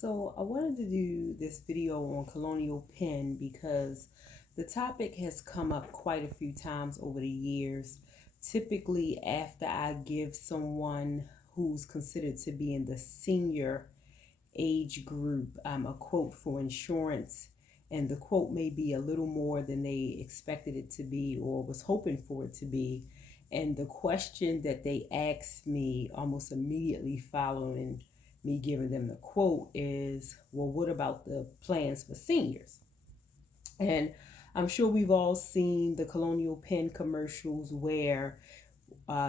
So I wanted to do this video on Colonial Penn because the topic has come up quite a few times over the years. Typically after I give someone who's considered to be in the senior age group a quote for insurance, and the quote may be a little more than they expected it to be or was hoping for it to be. And the question that they asked me almost immediately following me giving them the quote is, well, what about the plans for seniors? And I'm sure we've all seen the Colonial Penn commercials where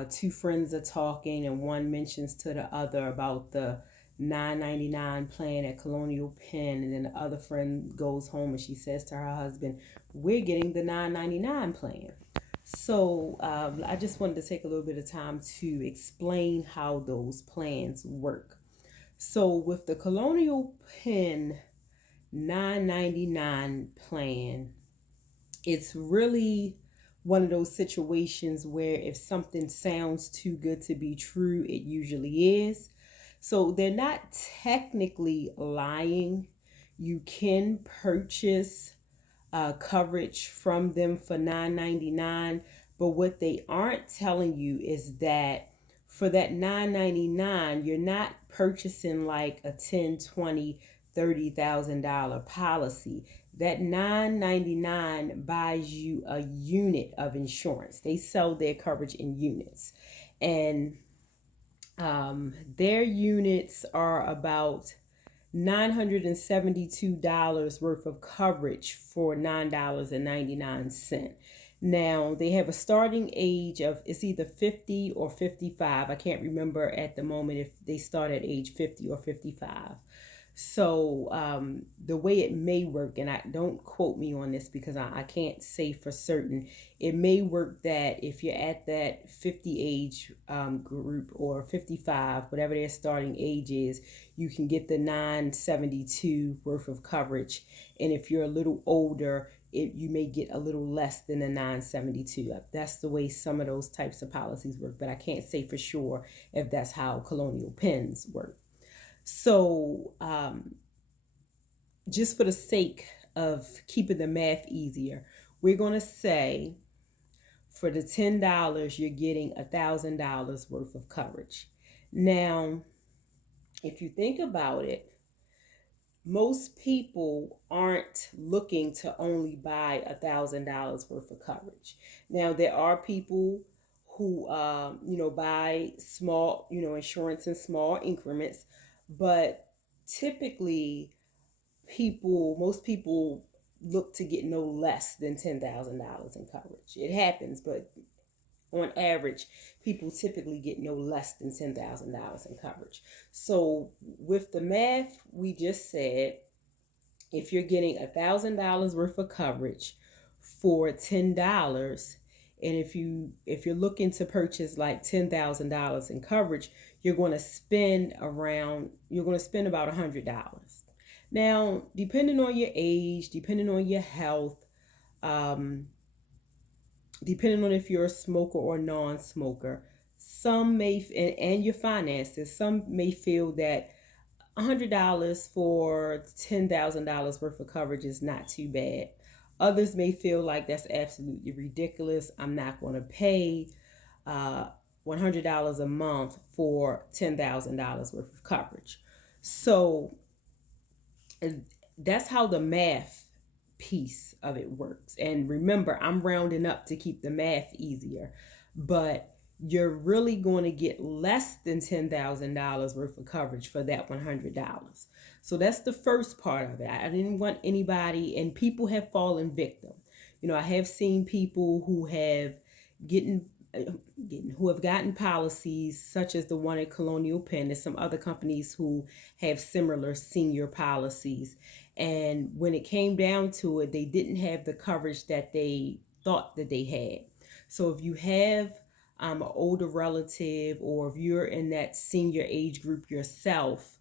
two friends are talking and one mentions to the other about the 9.99 plan at Colonial Penn, and then the other friend goes home and she says to her husband, we're getting the 9.99 plan. So I just wanted to take a little bit of time to explain how those plans work. So with the Colonial Penn 9.99 plan, it's really one of those situations where if something sounds too good to be true, it usually is. So they're not technically lying. You can purchase coverage from them for $9.99, but what they aren't telling you is that for that $9.99, you're not purchasing like a 10, 20, $30,000 policy. That $9.99 buys you a unit of insurance. They sell their coverage in units, and their units are about $972 worth of coverage for $9.99. Now, they have a starting age of, it's either 50 or 55. I can't remember at the moment if they start at age 50 or 55. So the way it may work, and I don't quote me on this because I can't say for certain, it may work that if you're at that 50 age group or 55, whatever their starting age is, you can get the 972 worth of coverage. And if you're a little older, you may get a little less than the 972. That's the way some of those types of policies work, but I can't say for sure if that's how Colonial Penns work. So just for the sake of keeping the math easier, we're going to say for the $10, you're getting $1,000 worth of coverage. Now, if you think about it, most people aren't looking to only buy $1,000 worth of coverage. Now, there are people who, buy small, insurance in small increments, but typically most people look to get no less than $10,000 in coverage. It happens, but on average, people typically get no less than $10,000 in coverage. So with the math we just said, if you're getting $1,000 worth of coverage for $10, and if you're looking to purchase like $10,000 in coverage, you're going to spend about $100. Now, depending on your age, depending on your health, depending on if you're a smoker or non-smoker, some may, and your finances, some may feel that $100 for $10,000 worth of coverage is not too bad. Others may feel like that's absolutely ridiculous. I'm not going to pay $100 a month for $10,000 worth of coverage. So that's how the math piece of it works. And remember, I'm rounding up to keep the math easier, but you're really going to get less than $10,000 worth of coverage for that $100. So that's the first part of it. I didn't want anybody, and people have fallen victim. I have seen people who have gotten policies such as the one at Colonial Penn. There's some other companies who have similar senior policies. And when it came down to it, they didn't have the coverage that they thought that they had. So if you have an older relative, or if you're in that senior age group yourself,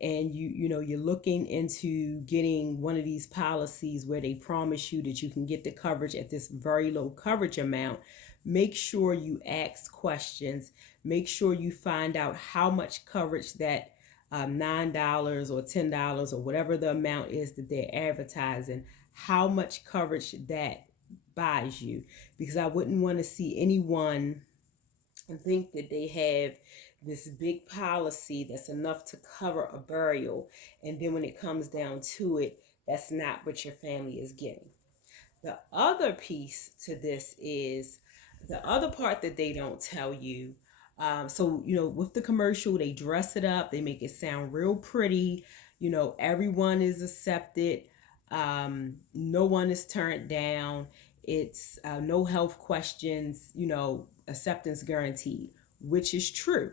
and you're looking into getting one of these policies where they promise you that you can get the coverage at this very low coverage amount, make sure you ask questions. Make sure you find out how much coverage that $9 or $10 or whatever the amount is that they're advertising, how much coverage that buys you. Because I wouldn't want to see anyone think that they have this big policy that's enough to cover a burial, and then when it comes down to it, that's not what your family is getting. The other piece to this is the other part that they don't tell you. So, with the commercial, they dress it up, they make it sound real pretty. Everyone is accepted, no one is turned down. It's no health questions, acceptance guaranteed, which is true.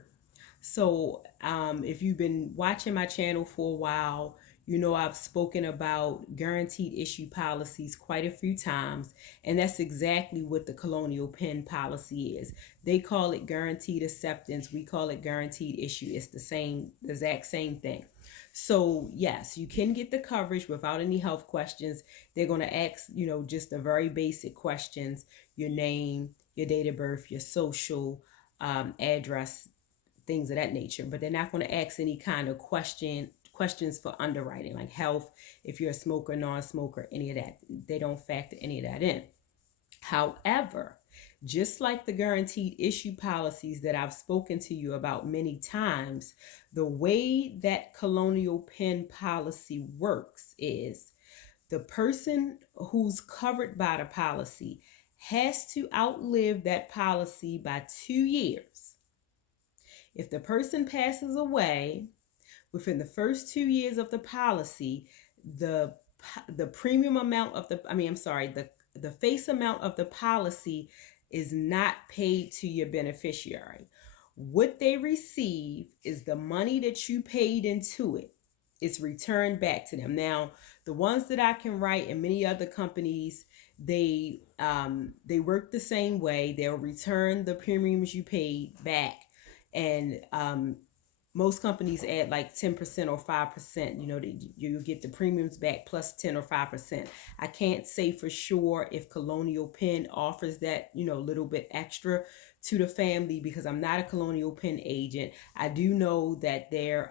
So, if you've been watching my channel for a while, I've spoken about guaranteed issue policies quite a few times, and that's exactly what the Colonial Penn policy is. They call it guaranteed acceptance, we call it guaranteed issue. It's the exact same thing. So, yes, you can get the coverage without any health questions. They're going to ask, just the very basic questions: your name, your date of birth, your social, address, things of that nature. But they're not going to ask any kind of questions for underwriting, like health, if you're a smoker, non-smoker, any of that. They don't factor any of that in. However, just like the guaranteed issue policies that I've spoken to you about many times, the way that Colonial Penn policy works is the person who's covered by the policy has to outlive that policy by 2 years. If the person passes away within the first 2 years of the policy, the premium amount of the face amount of the policy is not paid to your beneficiary. What they receive is the money that you paid into it. It's returned back to them. Now, the ones that I can write and many other companies, they work the same way. They'll return the premiums you paid back, and most companies add like 10% or 5%. You get the premiums back plus 10 or 5%. I can't say for sure if Colonial Penn offers that, little bit extra to the family, because I'm not a Colonial Penn agent. I do know that they're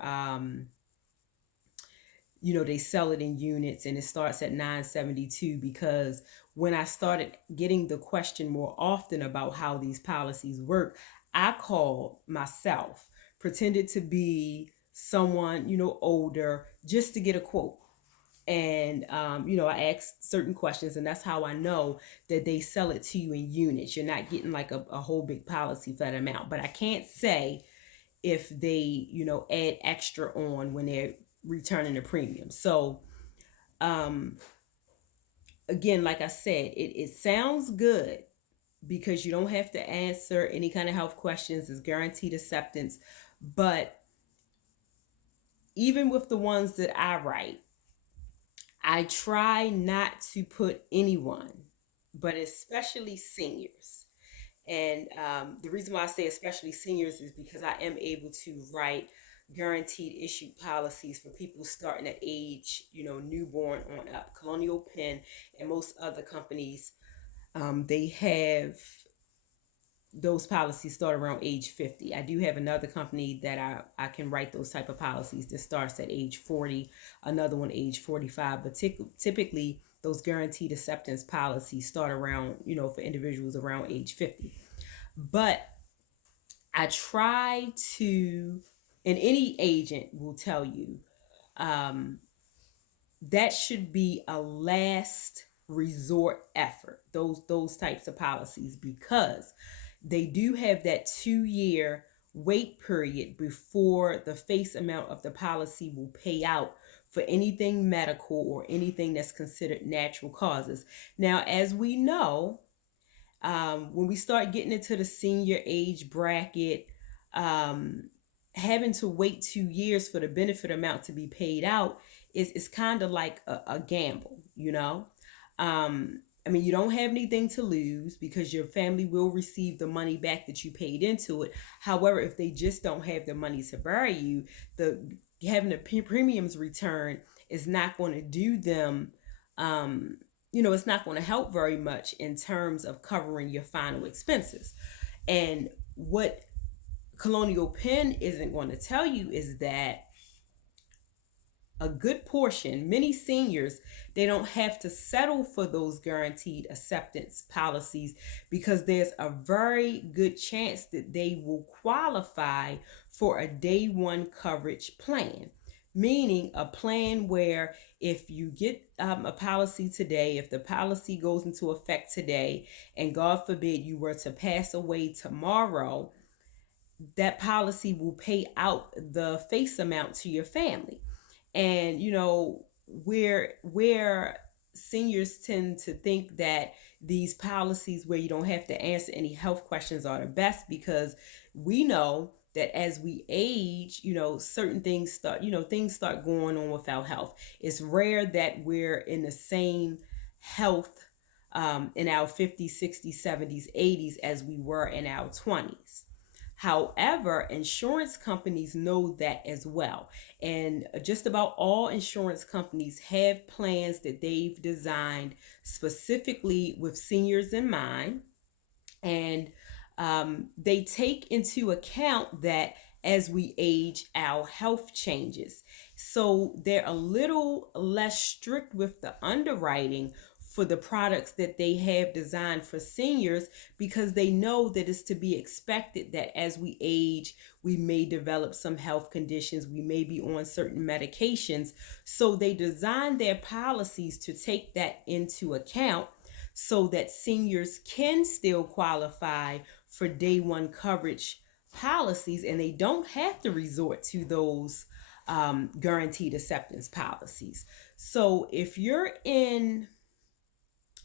they sell it in units, and it starts at $9.72, because when I started getting the question more often about how these policies work, I called myself, pretended to be someone, older, just to get a quote. And, I asked certain questions, and that's how I know that they sell it to you in units. You're not getting like a whole big policy for that amount. But I can't say if they, add extra on when they're returning the premium. So, again, like I said, it sounds good because you don't have to answer any kind of health questions. It's guaranteed acceptance. But even with the ones that I write, I try not to put anyone, but especially seniors. And the reason why I say especially seniors is because I am able to write guaranteed issue policies for people starting at age, newborn on up. Colonial Penn and most other companies, they have those policies start around age 50. I do have another company that I can write those type of policies that starts at age 40, another one age 45, but typically those guaranteed acceptance policies start around, for individuals around age 50. But I try to, and any agent will tell you, that should be a last resort effort, those types of policies, because they do have that 2-year wait period before the face amount of the policy will pay out for anything medical or anything that's considered natural causes. Now, as we know, when we start getting into the senior age bracket, having to wait 2 years for the benefit amount to be paid out is kind of like a gamble, you don't have anything to lose because your family will receive the money back that you paid into it. However, if they just don't have the money to bury you, having the premiums returned is not going to do them, it's not going to help very much in terms of covering your final expenses. And what Colonial Penn isn't going to tell you is that a good portion, many seniors, they don't have to settle for those guaranteed acceptance policies because there's a very good chance that they will qualify for a day one coverage plan. Meaning a plan where if you get a policy today, if the policy goes into effect today, and God forbid you were to pass away tomorrow, that policy will pay out the face amount to your family. And where seniors tend to think that these policies where you don't have to answer any health questions are the best, because we know that as we age, certain things start going on with our health. It's rare that we're in the same health in our 50s, 60s, 70s, 80s as we were in our 20s. However, insurance companies know that as well. And just about all insurance companies have plans that they've designed specifically with seniors in mind. And they take into account that as we age, our health changes. So they're a little less strict with the underwriting for the products that they have designed for seniors, because they know that it's to be expected that as we age, we may develop some health conditions, we may be on certain medications. So they design their policies to take that into account so that seniors can still qualify for day one coverage policies, and they don't have to resort to those guaranteed acceptance policies. So if you're in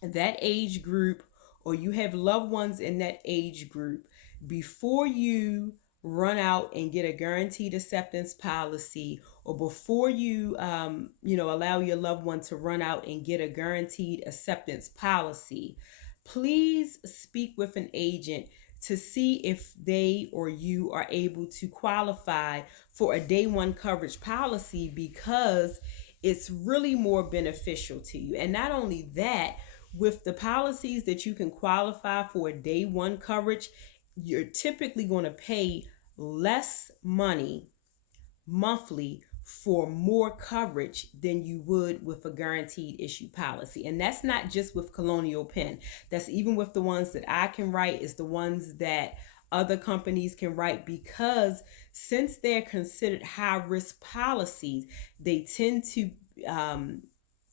that age group, or you have loved ones in that age group, before you run out and get a guaranteed acceptance policy, or before you allow your loved one to run out and get a guaranteed acceptance policy, please speak with an agent to see if they or you are able to qualify for a day one coverage policy, because it's really more beneficial to you. And not only that, with the policies that you can qualify for a day one coverage, you're typically going to pay less money monthly for more coverage than you would with a guaranteed issue policy. And that's not just with Colonial Penn. That's even with the ones that I can write, is the ones that other companies can write, because since they're considered high risk policies, they tend to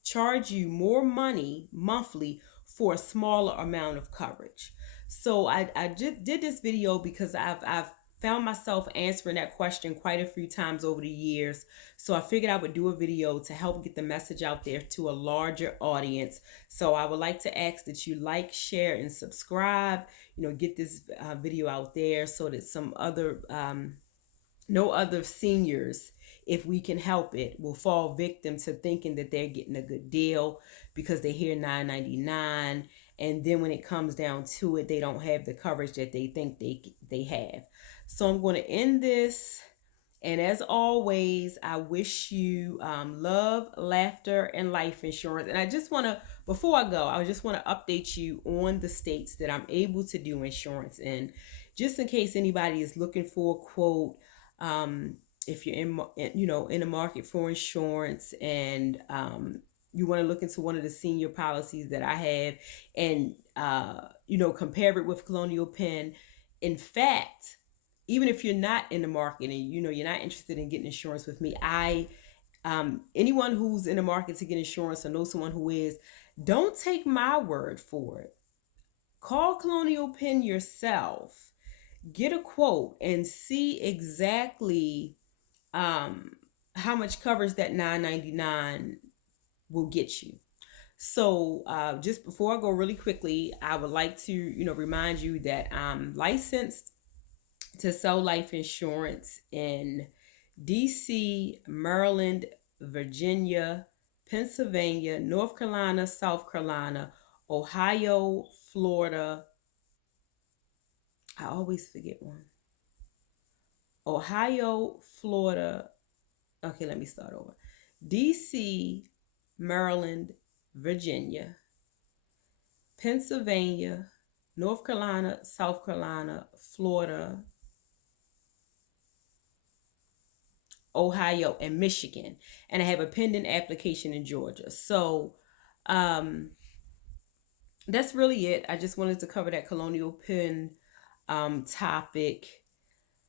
charge you more money monthly for a smaller amount of coverage. So I just did this video because I've found myself answering that question quite a few times over the years. So I figured I would do a video to help get the message out there to a larger audience. So I would like to ask that you like, share, and subscribe. Get this video out there so that no other seniors, if we can help it, will fall victim to thinking that they're getting a good deal because they hear $9.99, and then when it comes down to it, they don't have the coverage that they think they have. So I'm going to end this, and as always, I wish you love, laughter, and life insurance. And I just want to, before I go, I just want to update you on the states that I'm able to do insurance in, just in case anybody is looking for a quote. If you're in the market for insurance, and you want to look into one of the senior policies that I have, and compare it with Colonial Penn. In fact, even if you're not in the market and you're not interested in getting insurance with me, anyone who's in the market to get insurance or know someone who is, don't take my word for it. Call Colonial Penn yourself, get a quote, and see exactly how much coverage that $9.99 will get you. So just before I go really quickly, I would like to remind you that I'm licensed to sell life insurance in DC, Maryland, Virginia, Pennsylvania, North Carolina, South Carolina, Ohio, Florida. I always forget one. Ohio, Florida. Okay, let me start over. DC, Maryland, Virginia, Pennsylvania, North Carolina, South Carolina, Florida, Ohio, and Michigan. And I have a pending application in Georgia. So um, that's really it. I just wanted to cover that Colonial Penn topic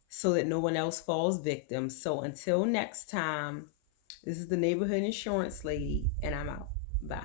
so that no one else falls victim. So until next time, this is the neighborhood insurance lady, and I'm out. Bye.